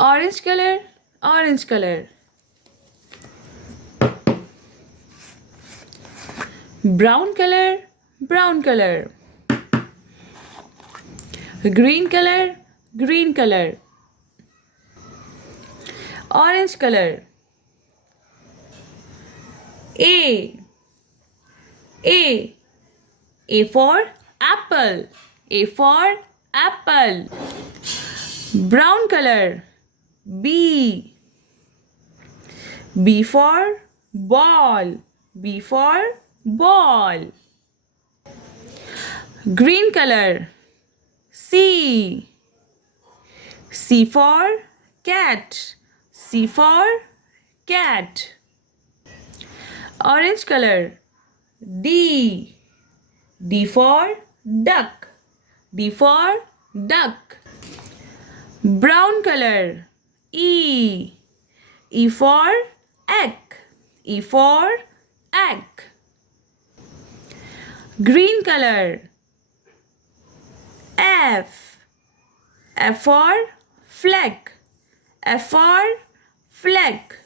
Orange color, orange color. Brown color, brown color. Green color, green color. Orange color. A. A for apple. A for apple. Brown color. B. B for ball. B for ball. Green color. C. C for cat. C for cat. Orange color. D. D for duck. D for duck. Brown color. E. E for egg. E for egg. Green color. F. F for flag. F for flag.